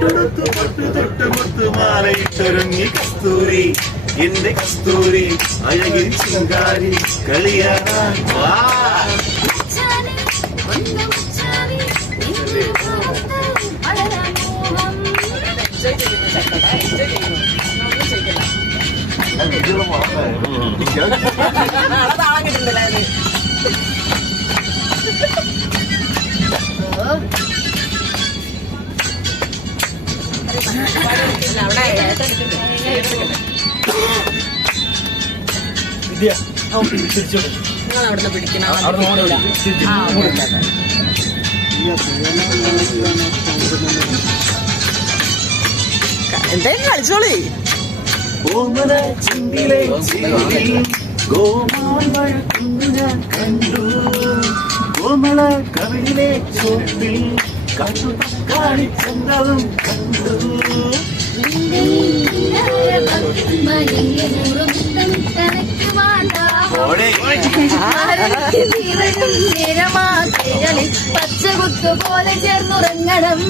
പൊട്ടുടുത്തു പൊട്ടു തൊട്ട് മുത്തുമാലയിട്ടൊരുങ്ങി കസ്തൂരി എന്റെ കസ്തൂരി അഴകിൽ ചിങ്കാരി കളിയാടാൻ വാ. നിങ്ങൾ അവിടുന്ന് പിടിക്കണം. എന്തായാലും കളിച്ചോളി. ഓമന ചിന്തിലെ ഗോമാൽ ഞാൻ കണ്ടു കോമള കവിളിലെ ചോപ്പിൽ കാട്ടു തക്കാളി ചന്തവും കണ്ടു. പച്ചകുത്തു പോലെ ചേർന്നുറങ്ങണം.